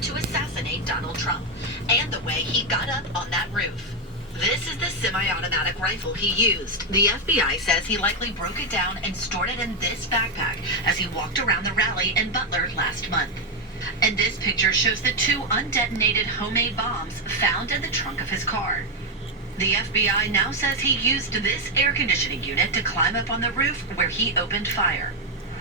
to assassinate Donald Trump and the way he got up on that roof. This is the semi-automatic rifle he used. The FBI says he likely broke it down and stored it in this backpack as he walked around the rally in Butler last month. And this picture shows the two undetonated homemade bombs found in the trunk of his car. The FBI now says he used this air conditioning unit to climb up on the roof where he opened fire.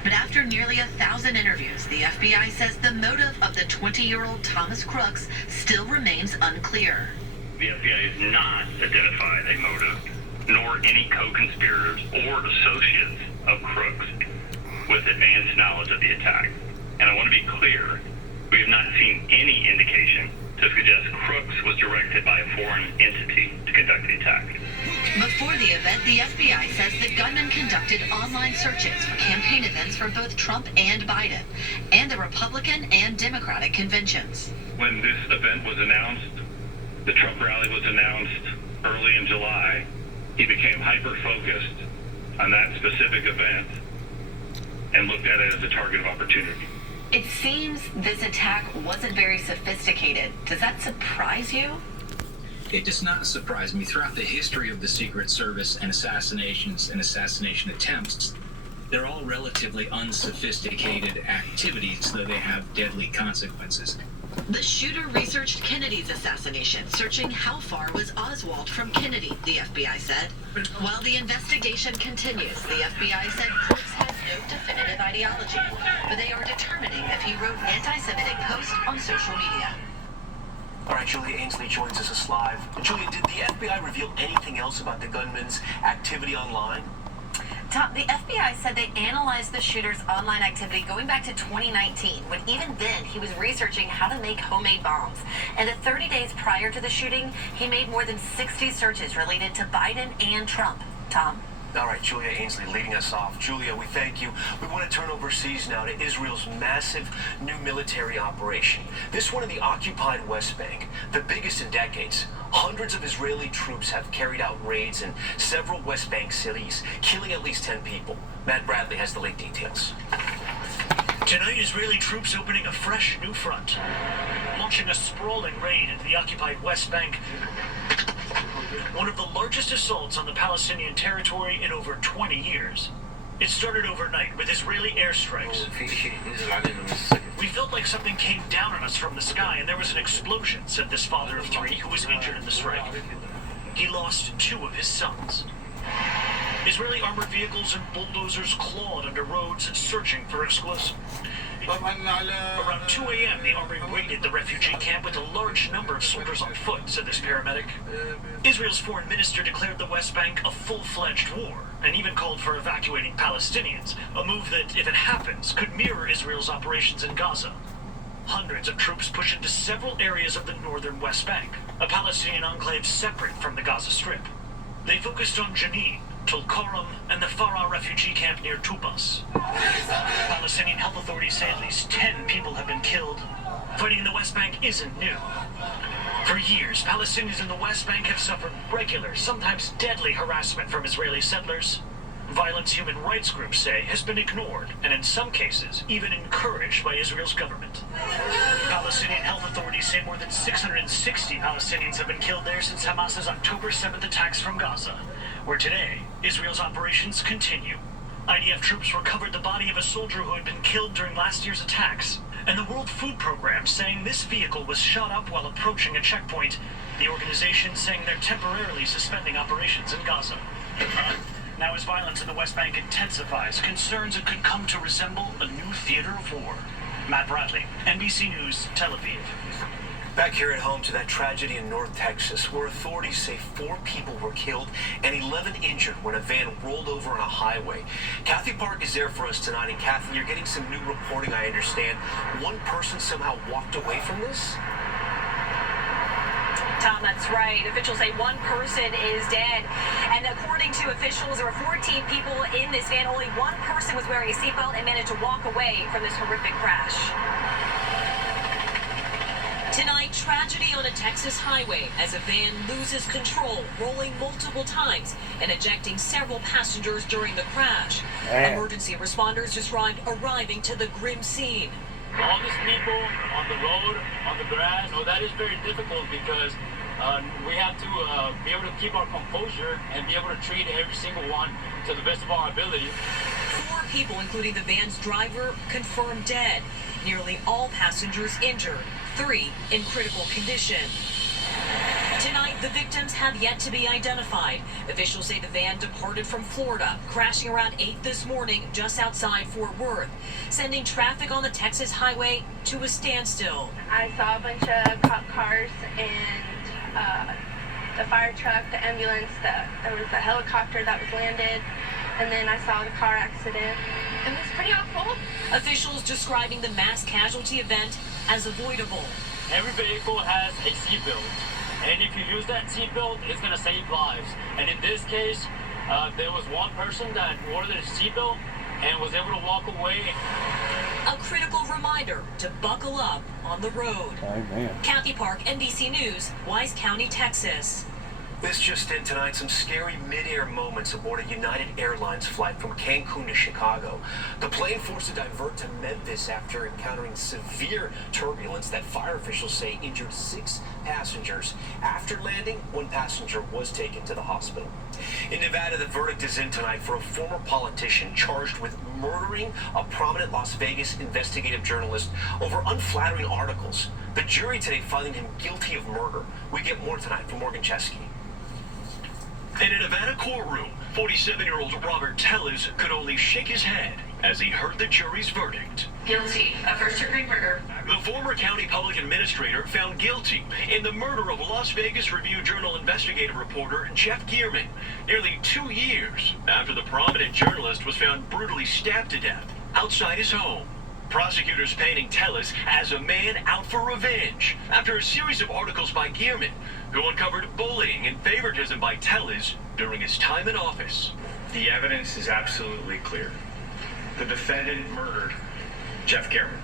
But after nearly 1,000 interviews, the FBI says the motive of the 20-year-old Thomas Crooks still remains unclear. The FBI has not identified a motive, nor any co-conspirators or associates of Crooks with advanced knowledge of the attack. And I want to be clear, we have not seen any indication to suggest Crooks was directed by a foreign entity to conduct the attack. Before the event, the FBI says the gunman conducted online searches for campaign events for both Trump and Biden, and the Republican and Democratic conventions. When this event was announced, the Trump rally was announced early in July, he became hyper-focused on that specific event and looked at it as a target of opportunity. It seems this attack wasn't very sophisticated. Does that surprise you? It does not surprise me. Throughout the history of the Secret Service and assassinations and assassination attempts, they're all relatively unsophisticated activities, though they have deadly consequences. The shooter researched Kennedy's assassination, searching how far was Oswald from Kennedy, the FBI said. While the investigation continues, the FBI said Crooks has no definitive ideology, but they are determining if he wrote anti-Semitic posts on social media. All right, Julia Ainsley joins us live. Julia, did the FBI reveal anything else about the gunman's activity online? Tom, the FBI said they analyzed the shooter's online activity going back to 2019, when even then he was researching how to make homemade bombs. And the 30 days prior to the shooting, he made more than 60 searches related to Biden and Trump. Tom? All right, Julia Ainsley leading us off. Julia, we thank you. We want to turn overseas now to Israel's massive new military operation. This one in the occupied West Bank, the biggest in decades. Hundreds of Israeli troops have carried out raids in several West Bank cities, killing at least 10 people. Matt Bradley has the late details. Tonight, Israeli troops opening a fresh new front, launching a sprawling raid into the occupied West Bank. One of the largest assaults on the Palestinian territory in over 20 years. It started overnight with Israeli airstrikes. We felt like something came down on us from the sky and there was an explosion, said this father of three who was injured in the strike. He lost 2 of his sons. Israeli armored vehicles and bulldozers clawed under roads searching for explosives. Around 2 a.m., the army raided the refugee camp with a large number of soldiers on foot, said this paramedic. Israel's foreign minister declared the West Bank a full-fledged war, and even called for evacuating Palestinians, a move that, if it happens, could mirror Israel's operations in Gaza. Hundreds of troops push into several areas of the northern West Bank, a Palestinian enclave separate from the Gaza Strip. They focused on Jenin, Tulkarm, and the Farah refugee camp near Tubas. Palestinian health authorities say at least 10 people have been killed. Fighting in the West Bank isn't new. For years, Palestinians in the West Bank have suffered regular, sometimes deadly harassment from Israeli settlers. Violence human rights groups say has been ignored, and in some cases, even encouraged by Israel's government. Palestinian health authorities say more than 660 Palestinians have been killed there since Hamas's October 7th attacks from Gaza, where today, Israel's operations continue. IDF troops recovered the body of a soldier who had been killed during last year's attacks, and the World Food Program saying this vehicle was shot up while approaching a checkpoint, the organization saying they're temporarily suspending operations in Gaza. Now as violence in the West Bank intensifies, concerns it could come to resemble a new theater of war. Matt Bradley, NBC News, Tel Aviv. Back here at home to that tragedy in North Texas, where authorities say 4 people were killed and 11 injured when a van rolled over on a highway. Kathy Park is there for us tonight, and Kathy, you're getting some new reporting, I understand. One person somehow walked away from this? Tom, that's right. Officials say one person is dead. And according to officials, there were 14 people in this van. Only one person was wearing a seatbelt and managed to walk away from this horrific crash. Tonight, tragedy on a Texas highway as a van loses control, rolling multiple times and ejecting several passengers during the crash. Emergency responders described arriving to the grim scene. All these people on the road, on the grass, that is very difficult because we have to be able to keep our composure and be able to treat every single one to the best of our ability. 4 people, including the van's driver, confirmed dead. Nearly all passengers injured, 3 in critical condition. Tonight, the victims have yet to be identified. Officials say the van departed from Florida, crashing around 8 this morning just outside Fort Worth, sending traffic on the Texas highway to a standstill. I saw a bunch of cop cars and the fire truck, the ambulance, there was a helicopter that was landed, and then I saw the car accident. It was pretty awful. Officials describing the mass casualty event as avoidable. Every vehicle has a seatbelt, and if you use that seatbelt, it's going to save lives. And in this case, there was one person that wore the seatbelt and was able to walk away. A critical reminder to buckle up on the road. Amen. Kathy Park, NBC News, Wise County, Texas. This just in tonight, some scary mid-air moments aboard a United Airlines flight from Cancun to Chicago. The plane forced to divert to Memphis after encountering severe turbulence that fire officials say injured 6 passengers. After landing, 1 passenger was taken to the hospital. In Nevada, the verdict is in tonight for a former politician charged with murdering a prominent Las Vegas investigative journalist over unflattering articles. The jury today finding him guilty of murder. We get more tonight from Morgan Chesky. In a Nevada courtroom, 47-year-old Robert Tellez could only shake his head as he heard the jury's verdict. Guilty of first-degree murder. The former county public administrator found guilty in the murder of Las Vegas Review-Journal investigative reporter Jeff Gearman, nearly 2 years after the prominent journalist was found brutally stabbed to death outside his home. Prosecutors painting Tellez as a man out for revenge after a series of articles by Gearman, who uncovered bullying and favoritism by Tellez during his time in office. The evidence is absolutely clear. The defendant murdered Jeff Gearman.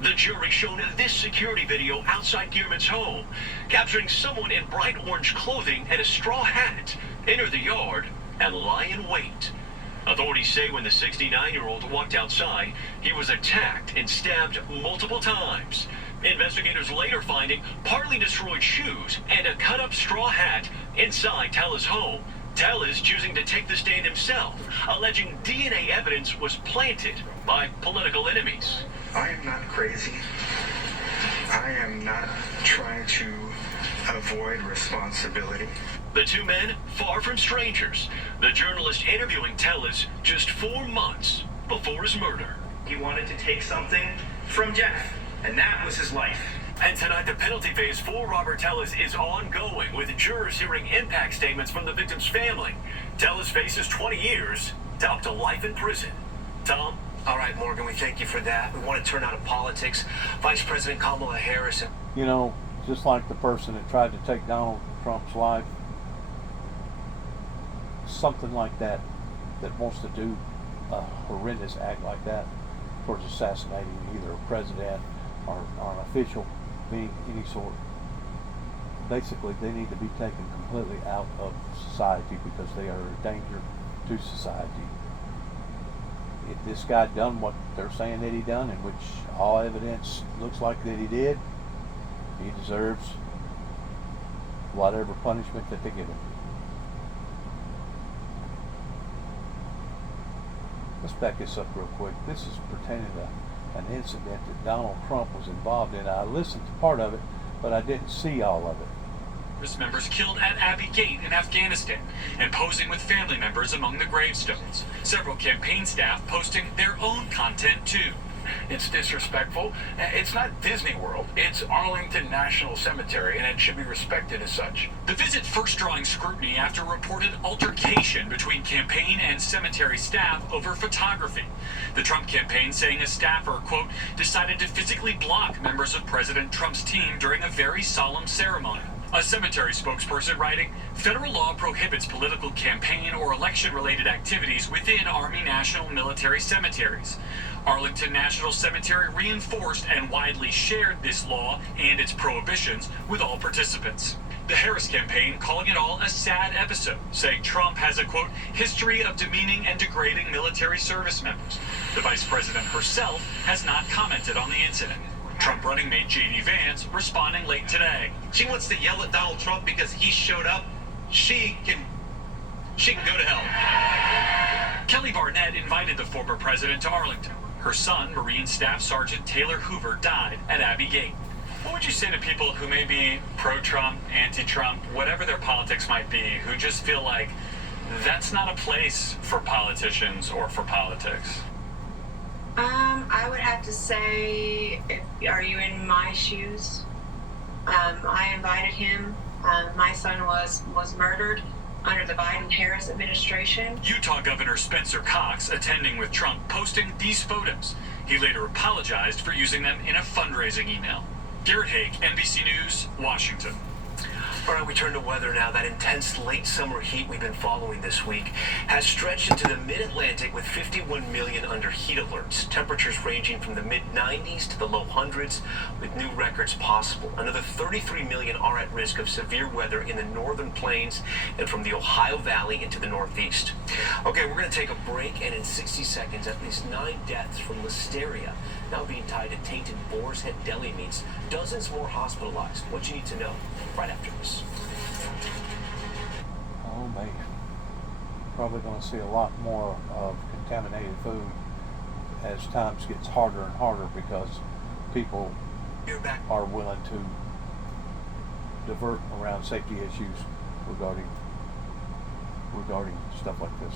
The jury showed this security video outside Gearman's home, capturing someone in bright orange clothing and a straw hat enter the yard and lie in wait. Authorities say when the 69-year-old walked outside, he was attacked and stabbed multiple times. Investigators later finding partly destroyed shoes and a cut-up straw hat inside Tellez's home. Tellez choosing to take the stand himself, alleging DNA evidence was planted by political enemies. I am not crazy. I am not trying to avoid responsibility. The 2 men, far from strangers. The journalist interviewing Tellez just 4 months before his murder. He wanted to take something from Jeff, and that was his life. And tonight, the penalty phase for Robert Tellez is ongoing, with jurors hearing impact statements from the victim's family. Tellez faces 20 years to up to life in prison. Tom? All right, Morgan, we thank you for that. We want to turn out of politics. Vice President Kamala Harris. You know, just like the person that tried to take Donald Trump's life, something like that wants to do a horrendous act like that towards assassinating either a president or an official of any sort. Basically, they need to be taken completely out of society because they are a danger to society. If this guy done what they're saying that he done, and which all evidence looks like that he did, he deserves whatever punishment that they give him. Let's back this up real quick. This is pertaining to an incident that Donald Trump was involved in. I listened to part of it, but I didn't see all of it. Service members killed at Abbey Gate in Afghanistan and posing with family members among the gravestones. Several campaign staff posting their own content too. It's disrespectful. It's not Disney World. It's Arlington National Cemetery, and it should be respected as such. The visit first drawing scrutiny after reported altercation between campaign and cemetery staff over photography. The Trump campaign saying a staffer, quote, decided to physically block members of President Trump's team during a very solemn ceremony. A cemetery spokesperson writing, federal law prohibits political campaign or election-related activities within Army National Military Cemeteries. Arlington National Cemetery reinforced and widely shared this law and its prohibitions with all participants. The Harris campaign calling it all a sad episode, saying Trump has a, quote, history of demeaning and degrading military service members. The vice president herself has not commented on the incident. Trump running mate J.D. Vance responding late today. She wants to yell at Donald Trump because he showed up. She can go to hell. Kelly Barnett invited the former president to Arlington. Her son, Marine Staff Sergeant Taylor Hoover, died at Abbey Gate. What would you say to people who may be pro-Trump, anti-Trump, whatever their politics might be, who just feel like that's not a place for politicians or for politics? I would have to say, are you in my shoes? I invited him. My son was murdered under the Biden-Harris administration. Utah Governor Spencer Cox attending with Trump, posting these photos. He later apologized for using them in a fundraising email. Garrett Haig, NBC News, Washington. All right, we turn to weather now. That intense late summer heat we've been following this week has stretched into the mid-Atlantic with 51 million under heat alerts. Temperatures ranging from the mid-90s to the low hundreds with new records possible. Another 33 million are at risk of severe weather in the northern plains and from the Ohio Valley into the northeast. Okay, we're going to take a break, and in 60 seconds, at least 9 deaths from listeria now being tied to tainted boar's head deli meats. Dozens more hospitalized. What you need to know right after this. Oh man, probably going to see a lot more of contaminated food as times gets harder and harder because people are willing to divert around safety issues regarding stuff like this.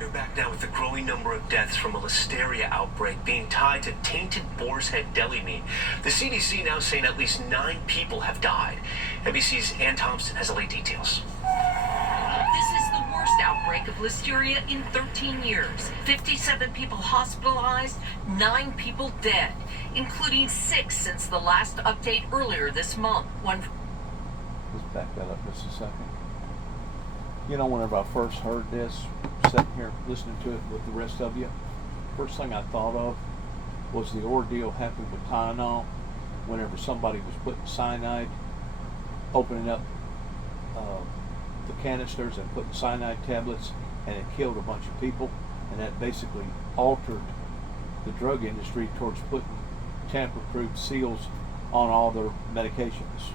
We're back now with the growing number of deaths from a listeria outbreak being tied to tainted boar's head deli meat. The CDC now saying at least 9 people have died. NBC's Ann Thompson has the late details. This is the worst outbreak of listeria in 13 years. 57 people hospitalized, 9 people dead, including 6 since the last update earlier this month. Let's back that up just a second. You know, whenever I first heard this, sitting here listening to it with the rest of you, first thing I thought of was the ordeal happened with Tylenol whenever somebody was putting cyanide, opening up the canisters and putting cyanide tablets, and it killed a bunch of people, and that basically altered the drug industry towards putting tamper-proof seals on all their medications.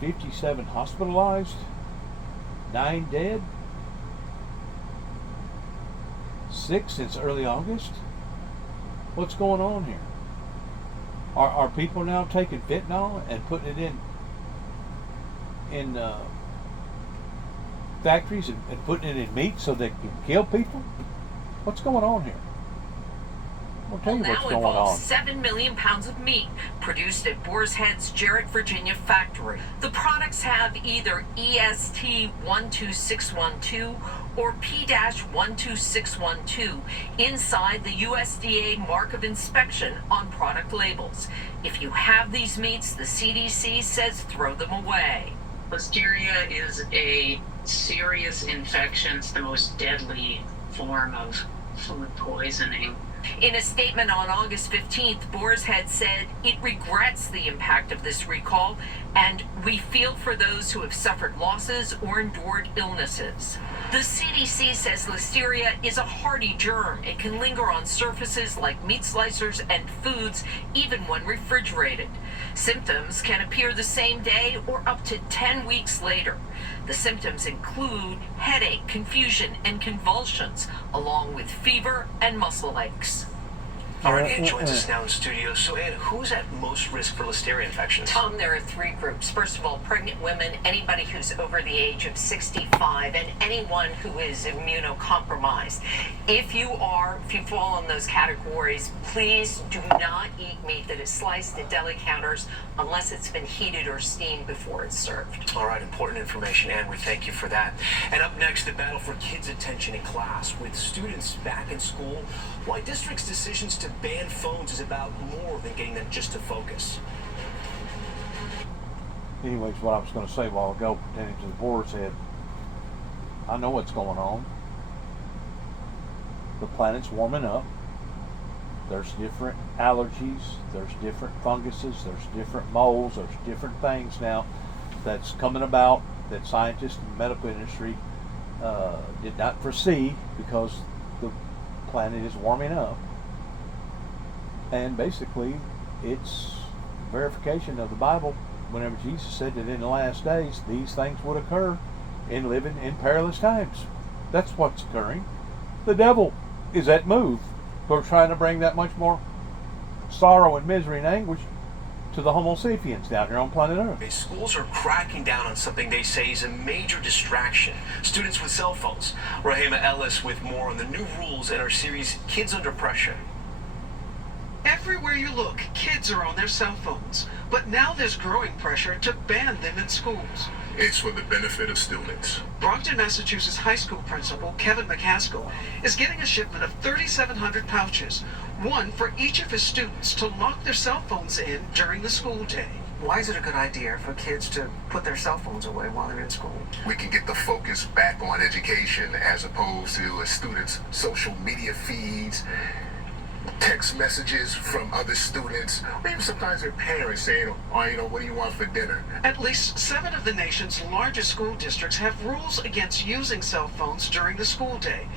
57 hospitalized, 9 dead, 6 since early August. What's going on here? Are people now taking fentanyl and putting it in factories and putting it in meat so they can kill people? What's going on here? I'll tell you what's going on. 7 million pounds of meat produced at Boar's Head's Jarrett, Virginia factory. The products have either EST 12612 or P-12612 inside the USDA mark of inspection on product labels. If you have these meats, the CDC says throw them away. Listeria is a serious infection. It's the most deadly form of food poisoning. In a statement on August 15th, Boar's Head said it regrets the impact of this recall, and we feel for those who have suffered losses or endured illnesses. The CDC says listeria is a hardy germ. It can linger on surfaces like meat slicers and foods, even when refrigerated. Symptoms can appear the same day or up to 10 weeks later. The symptoms include headache, confusion, and convulsions, along with fever and muscle aches. All right, Ann joins us now in studio. So, Ann, who's at most risk for listeria infections? Tom, there are 3 groups. First of all, pregnant women, anybody who's over the age of 65, and anyone who is immunocompromised. If you fall in those categories, please do not eat meat that is sliced at deli counters unless it's been heated or steamed before it's served. All right, important information, Ann. We thank you for that. And up next, the battle for kids' attention in class. With students back in school, why districts' decisions to ban phones is about more than getting them just to focus. Anyways, what I was going to say a while ago pertaining to the boar's head, I know what's going on. The planet's warming up. There's different allergies, there's different funguses, there's different molds, there's different things now that's coming about that scientists in the medical industry did not foresee because the planet is warming up. And basically, it's verification of the Bible whenever Jesus said that in the last days these things would occur in living in perilous times. That's what's occurring. The devil is at move. We're trying to bring that much more sorrow and misery and anguish to the Homo sapiens down here on planet Earth. Schools are cracking down on something they say is a major distraction. Students with cell phones. Rahima Ellis with more on the new rules in our series Kids Under Pressure. Everywhere you look, kids are on their cell phones. But now there's growing pressure to ban them in schools. It's for the benefit of students. Brockton, Massachusetts high school principal Kevin McCaskill is getting a shipment of 3,700 pouches, one for each of his students to lock their cell phones in during the school day. Why is it a good idea for kids to put their cell phones away while they're in school? We can get the focus back on education as opposed to a student's social media feeds, text messages from other students, or even sometimes their parents saying, oh, you know, what do you want for dinner? At least 7 of the nation's largest school districts have rules against using cell phones during the school day,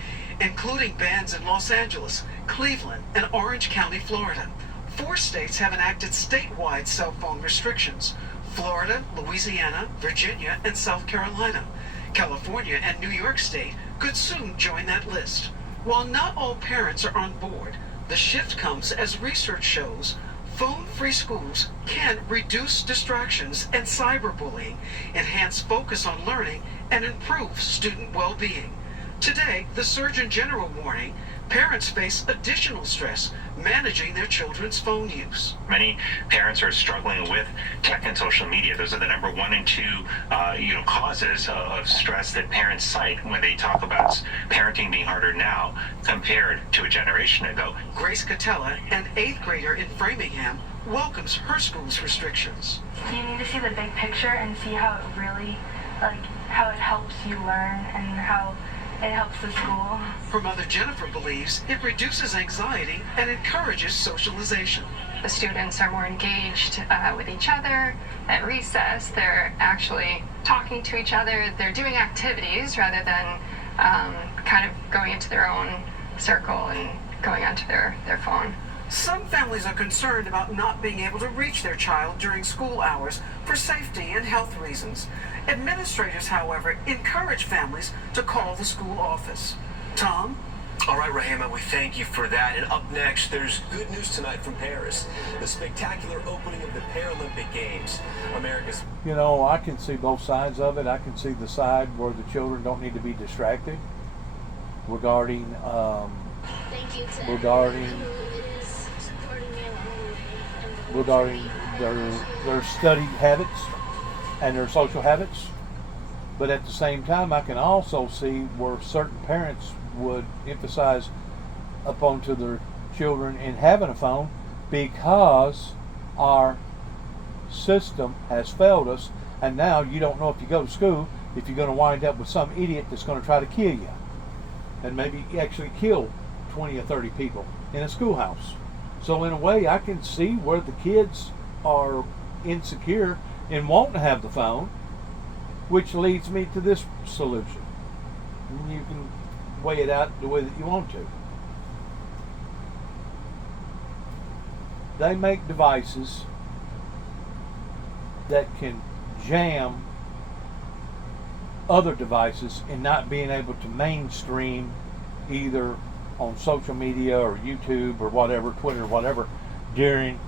including bans in Los Angeles, Cleveland, and Orange County, Florida. 4 states have enacted statewide cell phone restrictions: Florida, Louisiana, Virginia, and South Carolina. California and New York State could soon join that list. While not all parents are on board, the shift comes as research shows phone-free schools can reduce distractions and cyberbullying, enhance focus on learning, and improve student well-being. Today, the Surgeon General warning, parents face additional stress managing their children's phone use. Many parents are struggling with tech and social media. Those are the number 1 and 2 causes of stress that parents cite when they talk about parenting being harder now compared to a generation ago. Grace Catella, an 8th grader in Framingham, welcomes her school's restrictions. You need to see the big picture and see how it really, how it helps you learn and how it helps the school. Her mother Jennifer believes it reduces anxiety and encourages socialization. The students are more engaged with each other at recess. They're actually talking to each other. They're doing activities rather than kind of going into their own circle and going onto their phone. Some families are concerned about not being able to reach their child during school hours for safety and health reasons. Administrators, however, encourage families to call the school office. Tom? All right, Rahima, we thank you for that. And up next, there's good news tonight from Paris. The spectacular opening of the Paralympic Games. America's... You know, I can see both sides of it. I can see the side where the children don't need to be distracted regarding their study habits and their social habits. But at the same time, I can also see where certain parents would emphasize upon to their children in having a phone because our system has failed us, and now you don't know if you go to school if you're going to wind up with some idiot that's going to try to kill you and maybe actually kill 20 or 30 people in a schoolhouse. So in a way, I can see where the kids are insecure and want to have the phone, which leads me to this solution. You can weigh it out the way that you want to. They make devices that can jam other devices in not being able to mainstream either on social media or YouTube or whatever, Twitter or whatever, during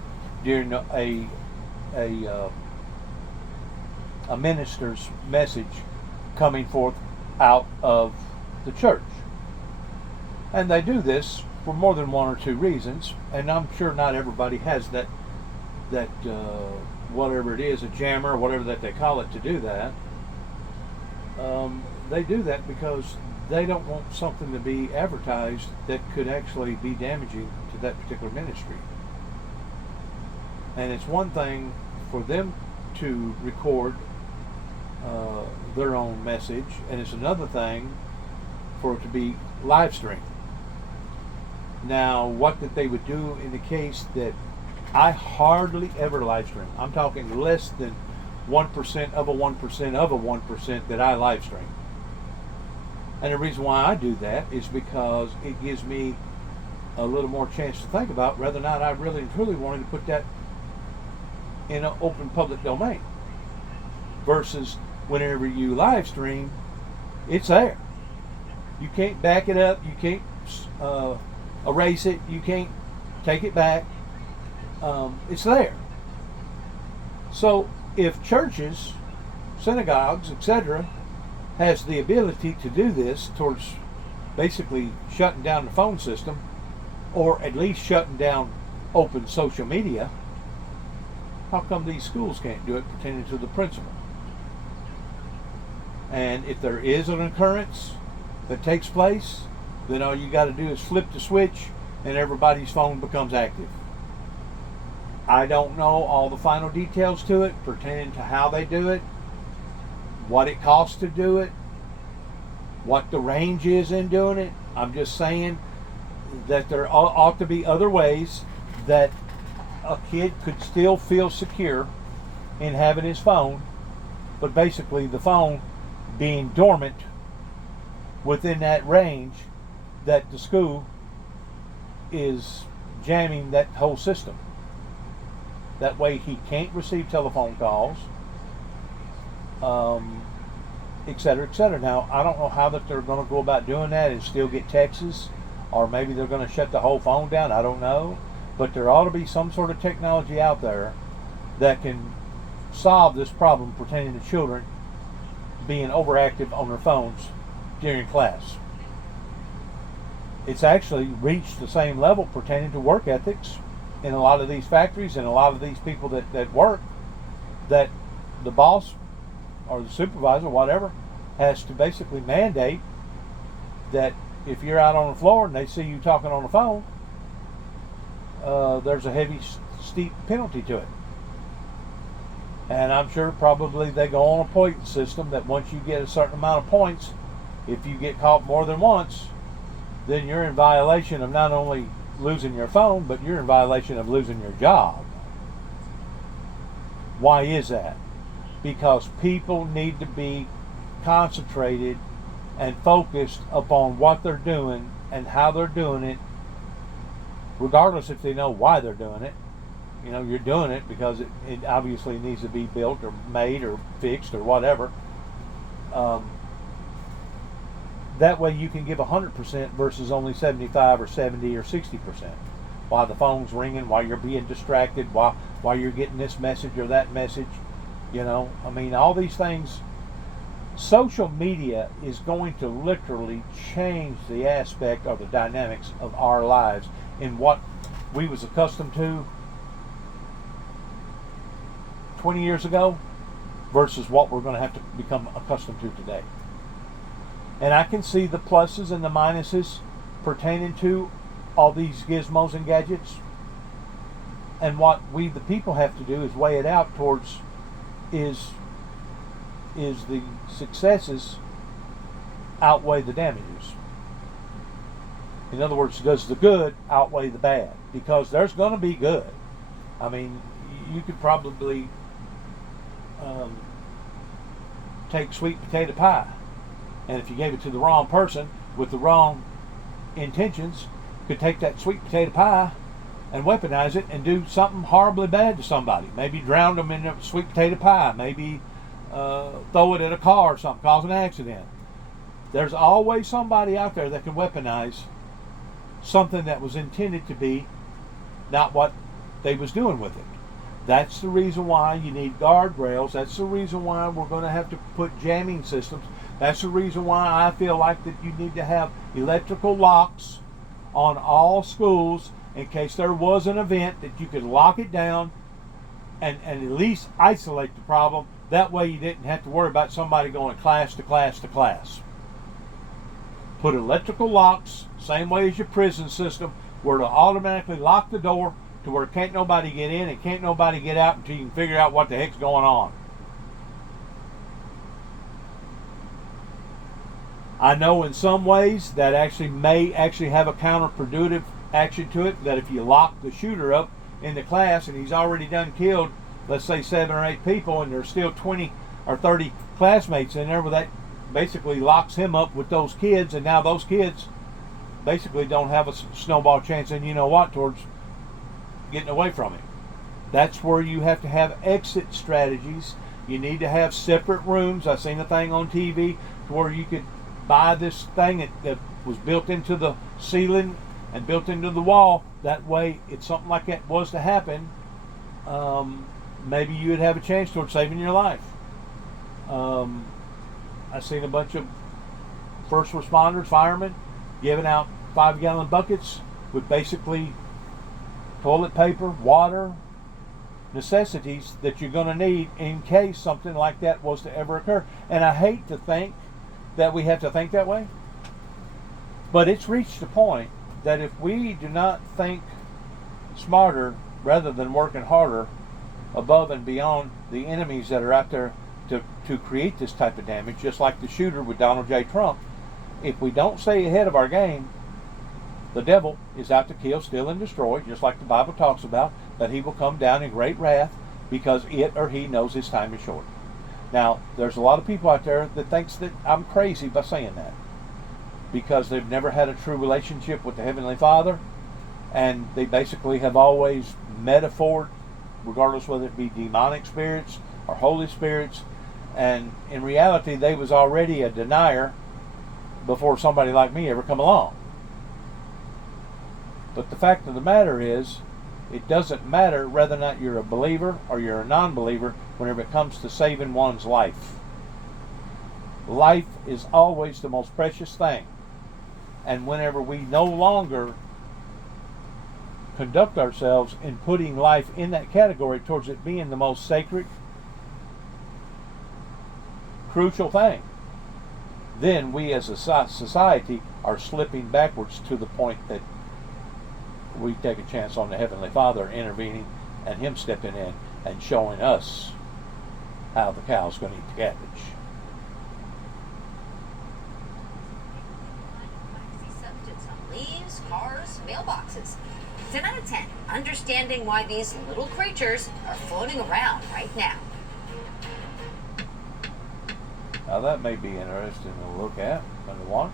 a minister's message coming forth out of the church. And they do this for more than 1 or 2 reasons, and I'm sure not everybody has that whatever it is, a jammer or whatever that they call it, to do that. They do that because they don't want something to be advertised that could actually be damaging to to that particular ministry. And it's one thing for them to record their own message, and it's another thing for it to be live streamed. Now, what that they would do in the case that I hardly ever live stream, I'm talking less than 1% of a 1% of a 1% that I live stream. And the reason why I do that is because it gives me a little more chance to think about whether or not I really and truly wanted to put that in an open public domain. Versus whenever you live stream, it's there. You can't back it up. You can't erase it. You can't take it back. It's there. So if churches, synagogues, etc., has the ability to do this towards basically shutting down the phone system, or at least shutting down open social media, how come these schools can't do it pertaining to the principal? And if there is an occurrence that takes place, then all you got to do is flip the switch and everybody's phone becomes active. I don't know all the final details to it pertaining to how they do it, what it costs to do it, what the range is in doing it. I'm just saying that there ought to be other ways that a kid could still feel secure in having his phone, but basically the phone being dormant within that range that the school is jamming that whole system. That way he can't receive telephone calls, etc., etc. Now, I don't know how that they're going to go about doing that and still get texts, or maybe they're going to shut the whole phone down. I don't know. But there ought to be some sort of technology out there that can solve this problem pertaining to children being overactive on their phones during class. It's actually reached the same level pertaining to work ethics in a lot of these factories and a lot of these people that work, that the boss or the supervisor, whatever, has to basically mandate that if you're out on the floor and they see you talking on the phone, there's a heavy, steep penalty to it. And I'm sure probably they go on a point system that once you get a certain amount of points, if you get caught more than once, then you're in violation of not only losing your phone, but you're in violation of losing your job. Why is that? Because people need to be concentrated and focused upon what they're doing and how they're doing it, regardless if they know why they're doing it. You know, you're doing it because it obviously needs to be built or made or fixed or whatever. That way you can give 100% versus only 75 or 70 or 60%. While the phone's ringing, while you're being distracted, while you're getting this message or that message. You know, I mean, all these things. Social media is going to literally change the aspect or the dynamics of our lives in what we was accustomed to 20 years ago versus what we're going to have to become accustomed to today. And I can see the pluses and the minuses pertaining to all these gizmos and gadgets. And what we, the people, have to do is weigh it out towards is the successes outweigh the damages. In other words, does the good outweigh the bad? Because there's going to be good. I mean, you could probably take sweet potato pie, and if you gave it to the wrong person with the wrong intentions, could take that sweet potato pie and weaponize it and do something horribly bad to somebody. Maybe drown them in a sweet potato pie. Maybe throw it at a car or something, cause an accident. There's always somebody out there that can weaponize something that was intended to be not what they was doing with it. That's the reason why you need guardrails. That's the reason why we're going to have to put jamming systems. That's the reason why I feel like that you need to have electrical locks on all schools in case there was an event, that you could lock it down and at least isolate the problem. That way you didn't have to worry about somebody going class to class to class. Put electrical locks, same way as your prison system, where it'll automatically lock the door to where can't nobody get in and can't nobody get out until you can figure out what the heck's going on. I know in some ways that may have a counterproductive action to it, that if you lock the shooter up in the class and he's already done killed, let's say 7 or 8 people, and there's still 20 or 30 classmates in there, well, that basically locks him up with those kids, and now those kids basically don't have a snowball chance, and you know what, towards getting away from him. That's where you have to have exit strategies. You need to have separate rooms. I seen a thing on TV where you could buy this thing that was built into the ceiling and built into the wall. That way, if something like that was to happen, maybe you would have a chance towards saving your life. I seen a bunch of first responders, firemen, giving out 5-gallon buckets with basically toilet paper, water, necessities that you're going to need in case something like that was to ever occur. And I hate to think that we have to think that way, but it's reached a point that if we do not think smarter rather than working harder above and beyond the enemies that are out there to create this type of damage, just like the shooter with Donald J. Trump, if we don't stay ahead of our game, the devil is out to kill, steal, and destroy, just like the Bible talks about, that he will come down in great wrath because it or he knows his time is short. Now, there's a lot of people out there that thinks that I'm crazy by saying that, because they've never had a true relationship with the Heavenly Father, and they basically have always metaphored, regardless whether it be demonic spirits or Holy Spirits, and in reality they was already a denier before somebody like me ever come along. But the fact of the matter is, it doesn't matter whether or not you're a believer or you're a non-believer whenever it comes to saving one's life. Life is always the most precious thing. And whenever we no longer conduct ourselves in putting life in that category towards it being the most sacred, crucial thing, then we as a society are slipping backwards to the point that we take a chance on the Heavenly Father intervening and Him stepping in and showing us how the cow's going to eat the cabbage. Substance on leaves, cars, mailboxes. 10 out of 10. Understanding why these little creatures are floating around right now. Now that may be interesting to look at and to watch,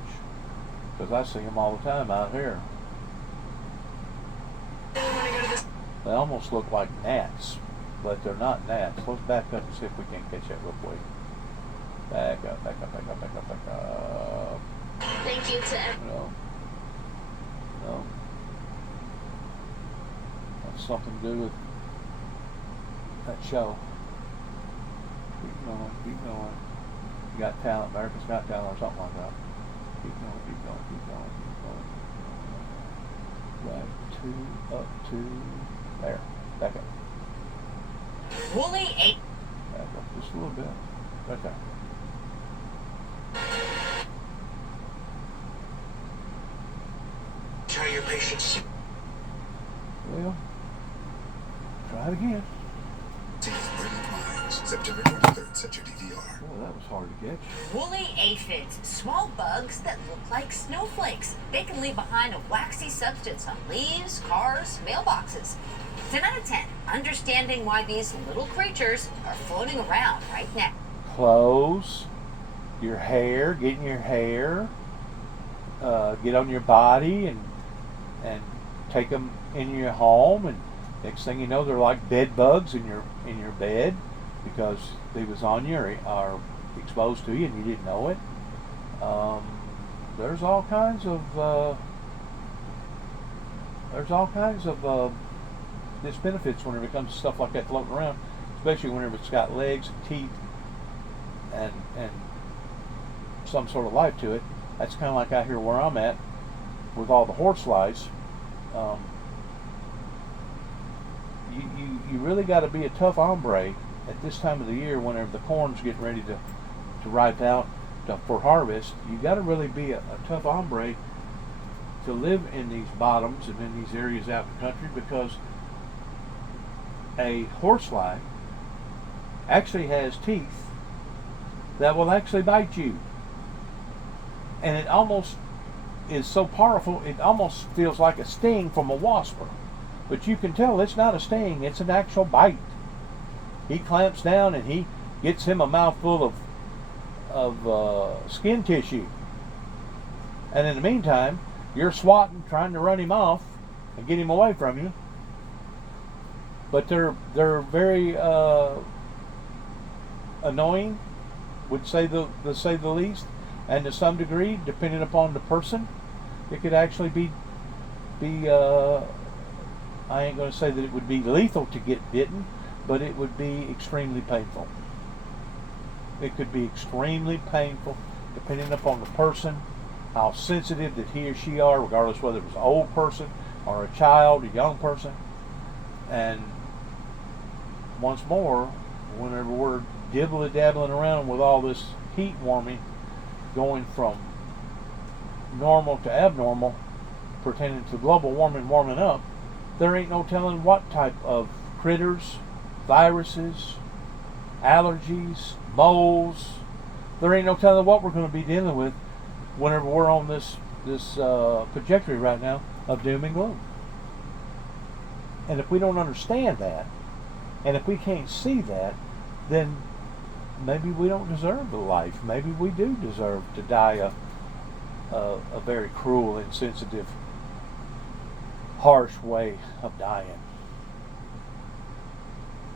because I see them all the time out here. They almost look like gnats, but they're not gnats. Let's back up and see if we can catch that real quick. Back up, back up, back up, back up, back up. Thank you to No. No. That's something to do with that show. Keep going, keep going. You Got Talent, America's Got Talent, or something like that. Keep going, keep going, keep going, keep going. Right to, up to, there. Back up. Woolly ape. Back up just a little bit. Right there. Tell your patients. Well, try it again. September 23rd, set your DVR. Oh, that was hard to catch. Woolly aphids, small bugs that look like snowflakes. They can leave behind a waxy substance on leaves, cars, mailboxes. 10 out of 10. Understanding why these little creatures are floating around right now. Clothes, your hair, getting your hair, get on your body and take them in your home, and next thing you know, they're like bed bugs in your bed because they was on you or exposed to you and you didn't know it. There's all kinds of disbenefits whenever it comes to stuff like that floating around, especially whenever it's got legs and teeth and some sort of life to it. That's kind of like out here where I'm at with all the horse flies. You really got to be a tough hombre at this time of the year whenever the corn's getting ready to ripe out for harvest. You got to really be a tough hombre to live in these bottoms and in these areas out in the country, because a horsefly actually has teeth that will actually bite you. And it almost is so powerful, it almost feels like a sting from a wasp. But you can tell it's not a sting, it's an actual bite. He clamps down and he gets him a mouthful of skin tissue. And in the meantime, you're swatting, trying to run him off and get him away from you. But they're very annoying, would say the least, and to some degree, depending upon the person, it could actually be I ain't going to say that it would be lethal to get bitten, but it would be extremely painful. It could be extremely painful depending upon the person, how sensitive that he or she are, regardless whether it was an old person or a child, a young person. And once more, whenever we're dibbly-dabbling around with all this heat warming, going from normal to abnormal, pertaining to global warming, warming up, there ain't no telling what type of critters, viruses, allergies, moles, there ain't no telling what we're going to be dealing with whenever we're on this trajectory right now of doom and gloom. And if we don't understand that, and if we can't see that, then maybe we don't deserve the life. Maybe we do deserve to die a very cruel, insensitive, harsh way of dying.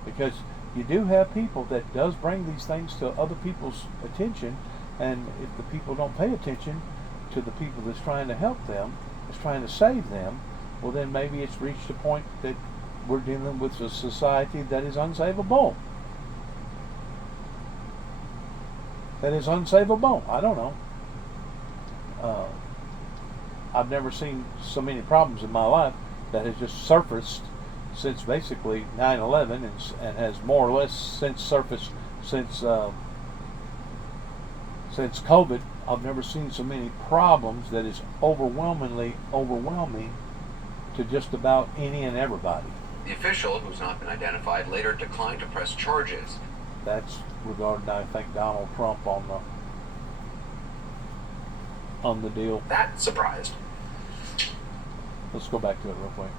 Because you do have people that does bring these things to other people's attention, and if the people don't pay attention to the people that's trying to help them, that's trying to save them, well then maybe it's reached a point that we're dealing with a society that is unsavable. That is unsavable. I don't know. I've never seen so many problems in my life that has just surfaced since basically 9/11 and has more or less since surfaced since COVID. I've never seen so many problems that is overwhelming to just about any and everybody. The official, who's not been identified, later declined to press charges. That's regarding, I think, Donald Trump on the deal. That surprised. Let's go back to it real quick.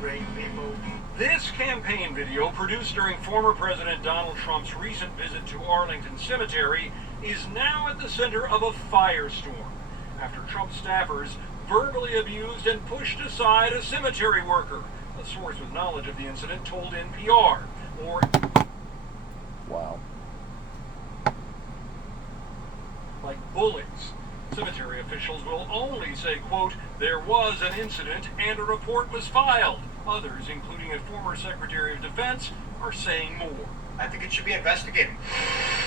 Great people. This campaign video, produced during former President Donald Trump's recent visit to Arlington Cemetery, is now at the center of a firestorm after Trump staffers verbally abused and pushed aside a cemetery worker. A source with knowledge of the incident told NPR. Wow. Like bullies. Cemetery officials will only say, quote, there was an incident and a report was filed. Others, including a former Secretary of Defense, are saying more. I think it should be investigated.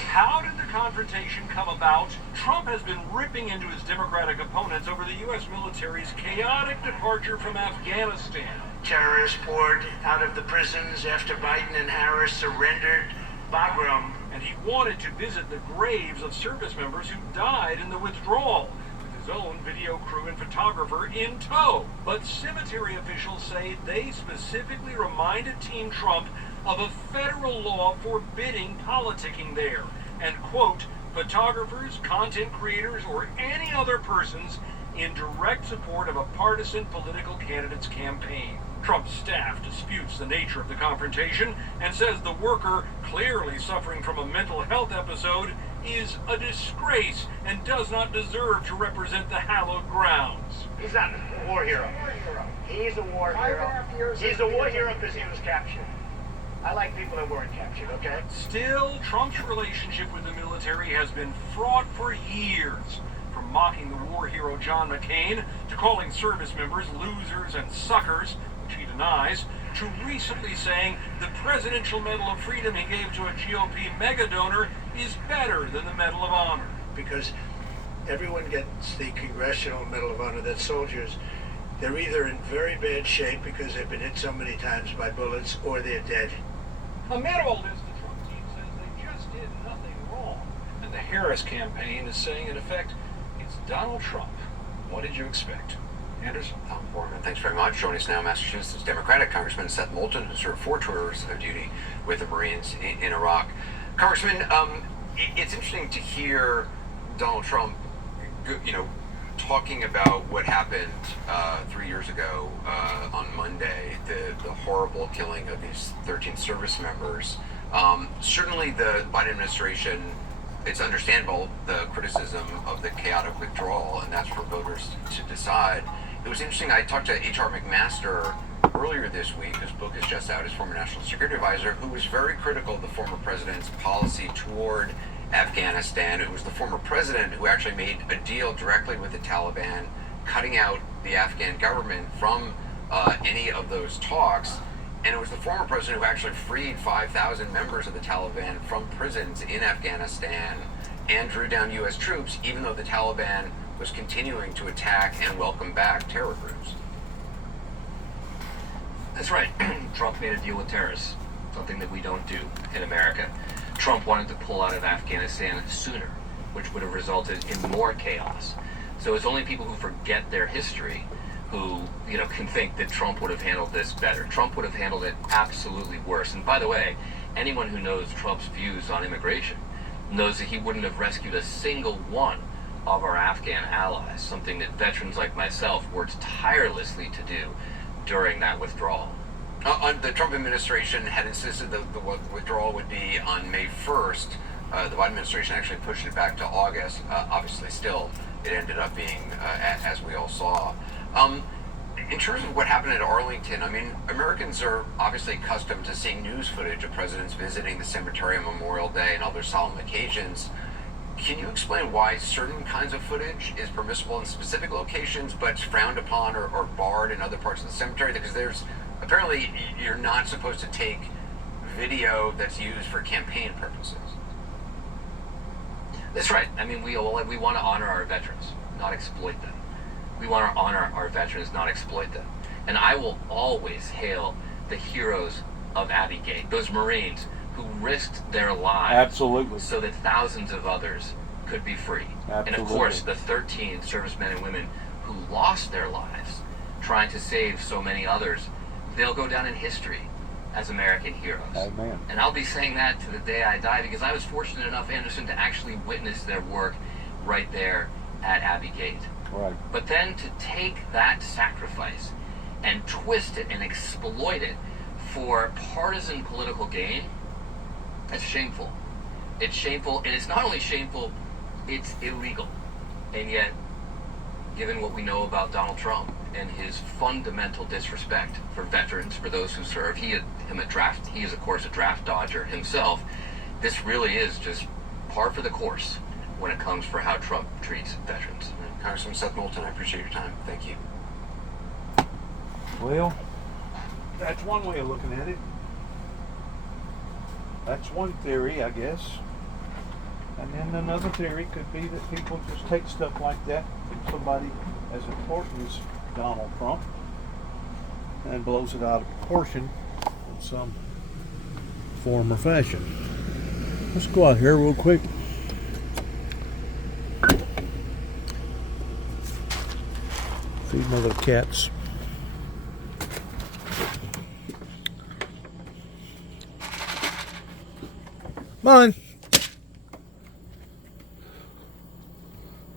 How did the confrontation come about? Trump has been ripping into his Democratic opponents over the U.S. military's chaotic departure from Afghanistan. Terrorists poured out of the prisons after Biden and Harris surrendered Bagram. And he wanted to visit the graves of service members who died in the withdrawal, with his own video crew and photographer in tow. But cemetery officials say they specifically reminded Team Trump of a federal law forbidding politicking there, and, quote, photographers, content creators, or any other persons in direct support of a partisan political candidate's campaign. Trump's staff disputes the nature of the confrontation and says the worker, clearly suffering from a mental health episode, is a disgrace and does not deserve to represent the hallowed grounds. He's not a war hero. He's a war hero. He's a war hero because he was captured. I like people that weren't captured, okay? Still, Trump's relationship with the military has been fraught for years. From mocking the war hero John McCain to calling service members losers and suckers, which he denies, to recently saying the Presidential Medal of Freedom he gave to a GOP mega donor is better than the Medal of Honor. Because everyone gets the Congressional Medal of Honor, that soldiers, they're either in very bad shape because they've been hit so many times by bullets, or they're dead. Amid all this, the Trump team says they just did nothing wrong. And and the Harris campaign is saying, in effect, it's Donald Trump. What did you expect? Anderson? Tom Borman, thanks very much. Joining us now, Massachusetts Democratic Congressman Seth Moulton, who served 4 tours of duty with the Marines in Iraq. Congressman, it's interesting to hear Donald Trump, talking about what happened 3 years ago on Monday, the horrible killing of these 13 service members. Certainly the Biden administration, it's understandable the criticism of the chaotic withdrawal, and that's for voters to decide. It was interesting, I talked to H.R. McMaster earlier this week, whose book is just out, his former national security advisor, who was very critical of the former president's policy toward Afghanistan. It was the former president who actually made a deal directly with the Taliban, cutting out the Afghan government from any of those talks. And it was the former president who actually freed 5,000 members of the Taliban from prisons in Afghanistan and drew down U.S. troops, even though the Taliban was continuing to attack and welcome back terror groups. That's right. Trump made a deal with terrorists, something that we don't do in America. Trump wanted to pull out of Afghanistan sooner, which would have resulted in more chaos. So it's only people who forget their history who, can think that Trump would have handled this better. Trump would have handled it absolutely worse. And by the way, anyone who knows Trump's views on immigration knows that he wouldn't have rescued a single one of our Afghan allies, something that veterans like myself worked tirelessly to do during that withdrawal. The Trump administration had insisted that the withdrawal would be on May 1st. The Biden administration actually pushed it back to August. Obviously, still, it ended up being, as we all saw. In terms of what happened at Arlington, Americans are obviously accustomed to seeing news footage of presidents visiting the cemetery on Memorial Day and other solemn occasions. Can you explain why certain kinds of footage is permissible in specific locations but frowned upon or barred in other parts of the cemetery? Because apparently you're not supposed to take video that's used for campaign purposes. That's right. We want to honor our veterans, not exploit them. We want to honor our veterans, not exploit them. And I will always hail the heroes of Abbey Gate, those Marines who risked their lives Absolutely. So that thousands of others could be free. Absolutely. And of course, the 13 servicemen and women who lost their lives trying to save so many others, they'll go down in history as American heroes. Amen. And I'll be saying that to the day I die, because I was fortunate enough, Anderson, to actually witness their work right there at Abbey Gate. Right. But then to take that sacrifice and twist it and exploit it for partisan political gain, that's shameful. It's shameful, and it's not only shameful, it's illegal. And yet, given what we know about Donald Trump and his fundamental disrespect for veterans, for those who serve, he is of course a draft dodger himself. This really is just par for the course when it comes for how Trump treats veterans. Congressman Seth Moulton, I appreciate your time. Thank you. Well, that's one way of looking at it. That's one theory, I guess. And then another theory could be that people just take stuff like that from somebody as important as Donald Trump and blows it out of proportion in some form or fashion. Let's go out here real quick. Feed my little cats. Mine. I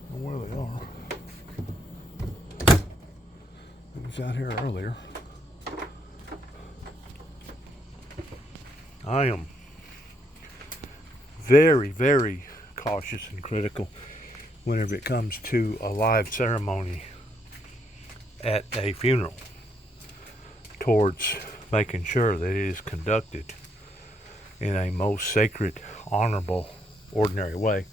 don't know where they are. I was out here earlier. I am very, very cautious and critical whenever it comes to a live ceremony at a funeral, towards making sure that it is conducted in a most sacred, honorable, ordinary way,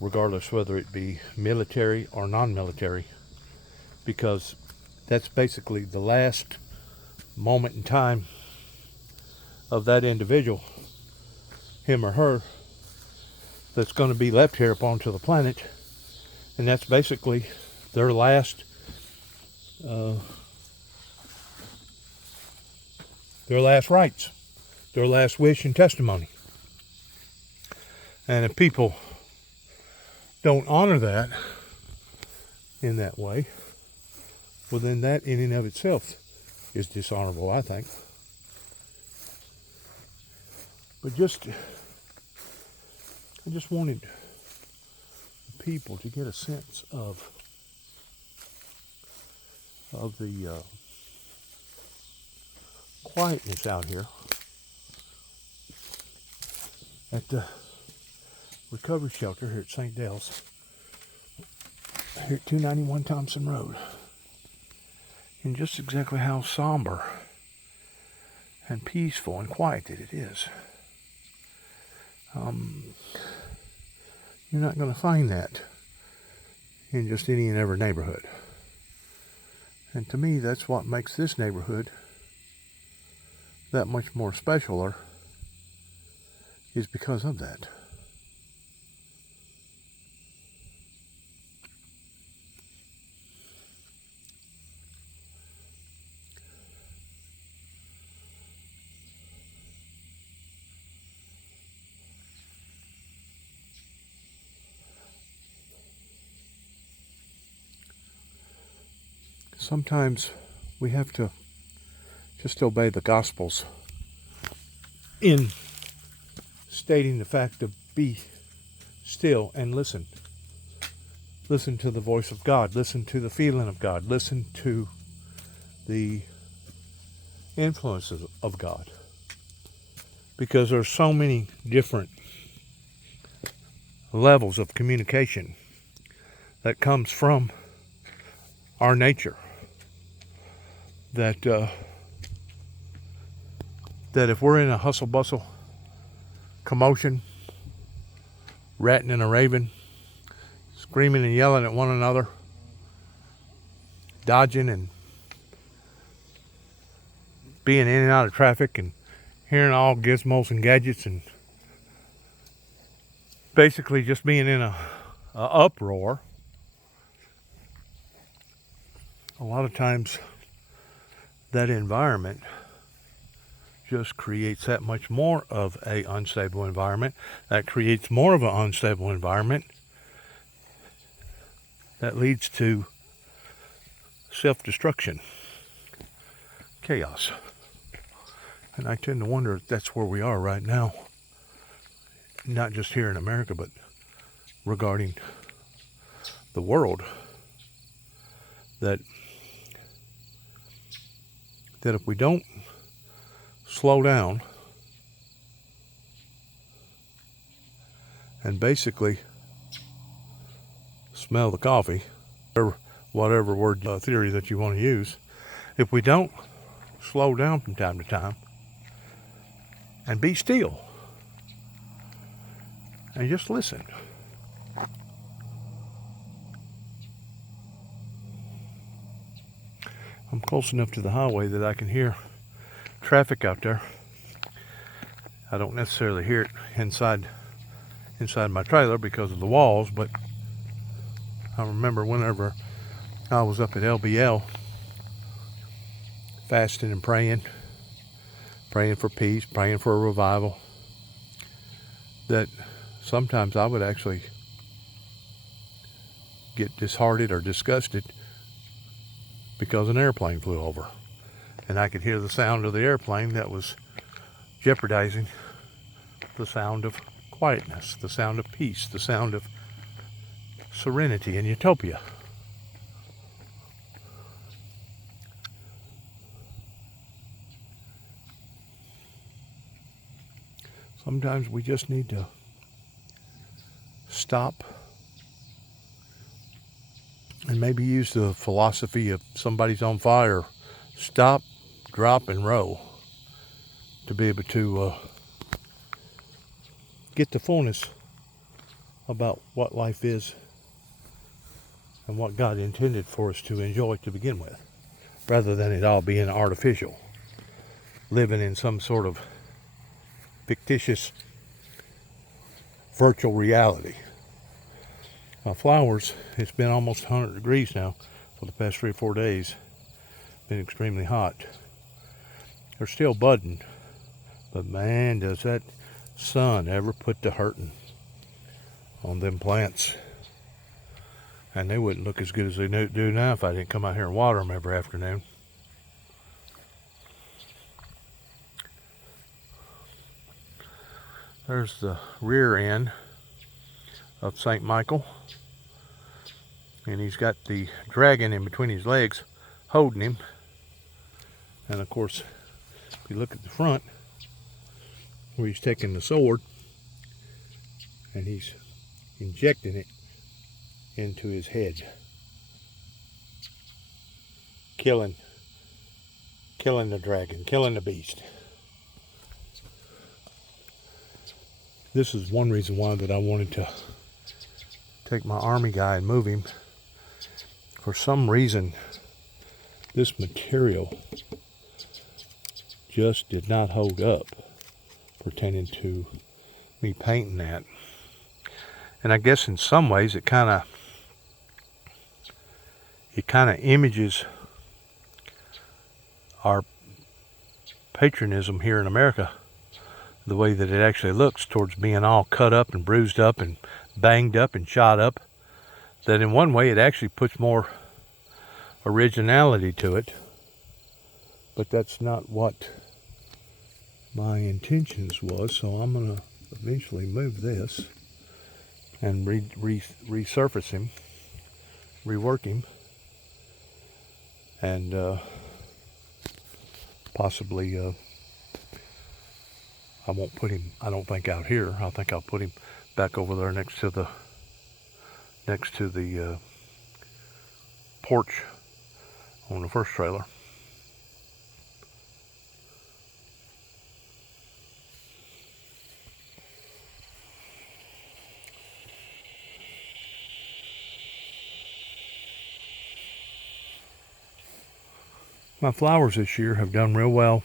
regardless whether it be military or non-military, because that's basically the last moment in time of that individual, him or her, that's going to be left here upon to the planet, and that's basically their last rites, their last wish and testimony. And if people don't honor that in that way, well, then that in and of itself is dishonorable, I think. But I just wanted people to get a sense of the quietness out here at the recovery shelter here at St. Dale's, here at 291 Thompson Road, and just exactly how somber and peaceful and quiet that it is. You're not going to find that in just any and every neighborhood. And to me, that's what makes this neighborhood that much more specialer, is because of that. Sometimes we have to just obey the Gospels in stating the fact to be still and listen. Listen to the voice of God. Listen to the feeling of God. Listen to the influences of God. Because there's so many different levels of communication that comes from our nature. That if we're in a hustle bustle, commotion, ratting and a raving, screaming and yelling at one another, dodging and being in and out of traffic and hearing all gizmos and gadgets and basically just being in a uproar, a lot of times that environment just creates that much more of a unstable environment. That creates more of an unstable environment that leads to self-destruction, chaos. And I tend to wonder if that's where we are right now. Not just here in America, but regarding the world. That if we don't slow down and basically smell the coffee, or whatever word theory that you want to use, if we don't slow down from time to time and be still and just listen, I'm close enough to the highway that I can hear traffic out there. I don't necessarily hear it inside my trailer because of the walls, but I remember whenever I was up at LBL fasting and praying for peace, praying for a revival, that sometimes I would actually get disheartened or disgusted because an airplane flew over. And I could hear the sound of the airplane that was jeopardizing the sound of quietness, the sound of peace, the sound of serenity and utopia. Sometimes we just need to stop and maybe use the philosophy of somebody's on fire. Stop, drop, and roll to be able to get the fullness about what life is and what God intended for us to enjoy to begin with, rather than it all being artificial, living in some sort of fictitious virtual reality. Flowers, it's been almost 100 degrees now for the past 3 or 4 days. Been extremely hot. They're still budding, but man, does that sun ever put to hurting. on them plants. And they wouldn't look as good as they do now if I didn't come out here and water them every afternoon. There's the rear end of St. Michael. And he's got the dragon in between his legs holding him. And of course, if you look at the front, where he's taking the sword and he's injecting it into his head. Killing the dragon, killing the beast. This is one reason why that I wanted to take my army guy and move him. For some reason, this material just did not hold up pertaining to me painting that. And I guess in some ways it kind of images our patriotism here in America, the way that it actually looks towards being all cut up and bruised up and banged up and shot up, that in one way it actually puts more originality to it. But that's not what my intentions was, so I'm going to eventually move this and resurface him, rework him, and possibly I won't put him, I don't think, out here. I think I'll put him back over there next to the porch on the first trailer. My flowers this year have done real well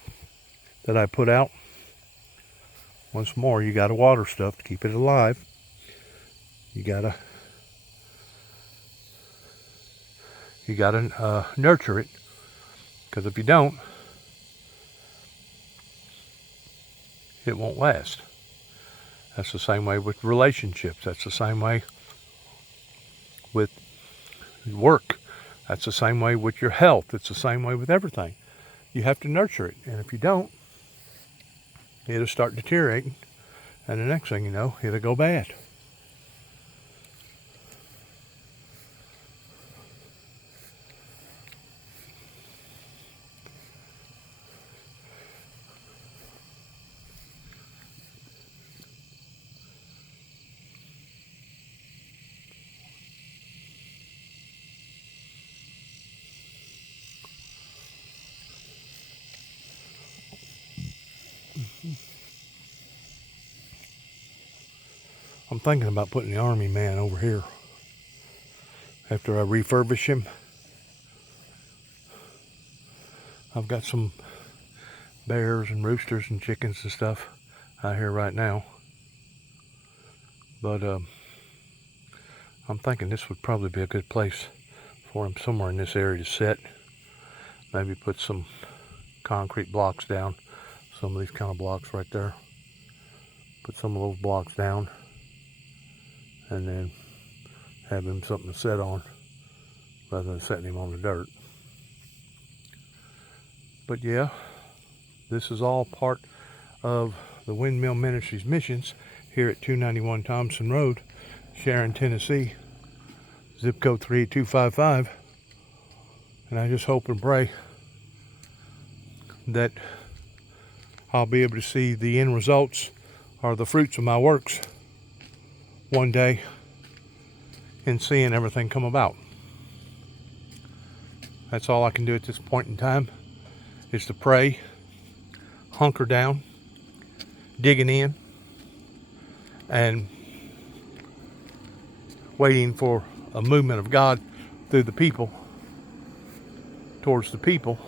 that I put out. Once more, you gotta water stuff to keep it alive. You gotta nurture it, because if you don't, it won't last. That's the same way with relationships. That's the same way with work. That's the same way with your health. It's the same way with everything. You have to nurture it. And if you don't, it'll start deteriorating. And the next thing you know, it'll go bad. I'm thinking about putting the army man over here after I refurbish him. I've got some bears and roosters and chickens and stuff out here right now, but I'm thinking this would probably be a good place for him, somewhere in this area to sit. Maybe put some concrete blocks down, some of these kind of blocks right there. Put some of those blocks down, and then have him something to sit on rather than setting him on the dirt. But yeah, this is all part of the Windmill Ministries missions here at 291 Thompson Road, Sharon, Tennessee, zip code 38255. And I just hope and pray that I'll be able to see the end results or the fruits of my works one day in seeing everything come about. That's all I can do at this point in time, is to pray, hunker down, digging in, and waiting for a movement of God through the people, towards the people,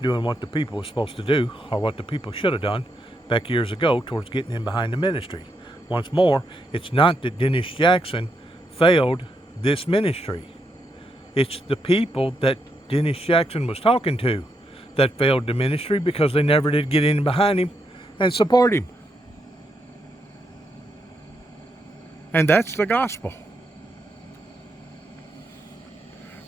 doing what the people was supposed to do, or what the people should have done back years ago towards getting in behind the ministry. Once more, it's not that Dennis Jackson failed this ministry. It's the people that Dennis Jackson was talking to that failed the ministry, because they never did get in behind him and support him And that's the gospel.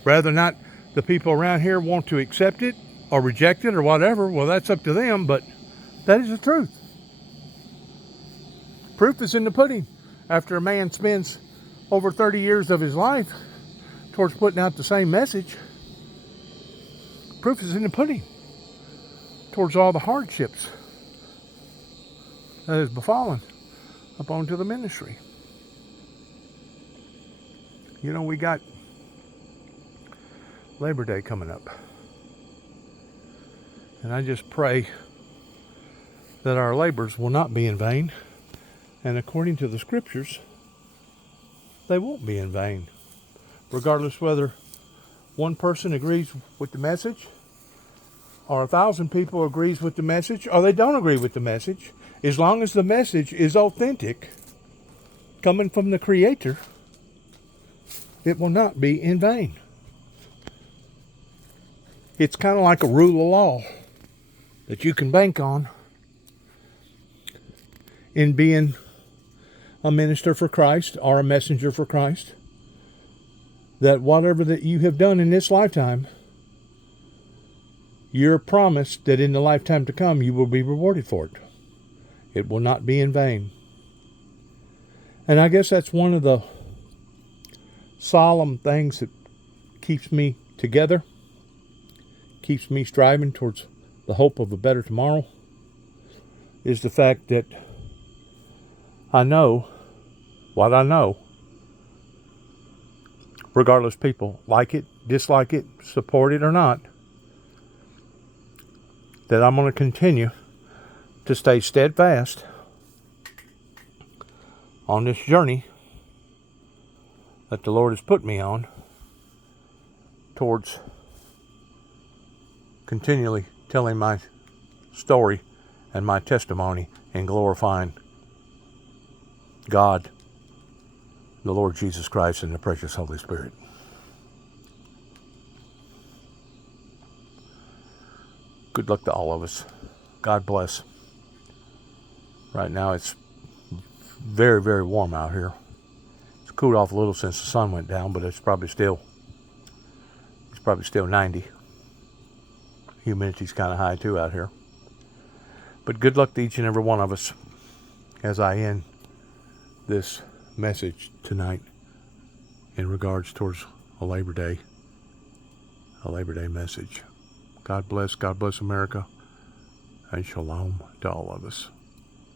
Whether or not the people around here want to accept it or reject it or whatever, well, that's up to them, but that is the truth. Proof is in the pudding. After a man spends over 30 years of his life towards putting out the same message, proof is in the pudding towards all the hardships that has befallen upon to the ministry. You know, we got Labor Day coming up. And I just pray that our labors will not be in vain. And according to the scriptures, they won't be in vain. Regardless whether one person agrees with the message, or 1,000 people agrees with the message, or they don't agree with the message, as long as the message is authentic, coming from the Creator, it will not be in vain. It's kind of like a rule of law that you can bank on in being a minister for Christ or a messenger for Christ, that whatever that you have done in this lifetime, you're promised that in the lifetime to come you will be rewarded for it. It will not be in vain. And I guess that's one of the solemn things that keeps me together, keeps me striving towards the hope of a better tomorrow, is the fact that I know what I know. Regardless people like it, dislike it, support it or not, that I'm going to continue to stay steadfast on this journey that the Lord has put me on towards continually telling my story and my testimony and glorifying God, the Lord Jesus Christ, and the precious Holy Spirit. Good luck to all of us. God bless. Right now it's very, very warm out here. It's cooled off a little since the sun went down, but it's probably still 90. Humidity's kind of high too out here. But good luck to each and every one of us as I end this message tonight in regards towards a Labor Day message. God bless America, and shalom to all of us.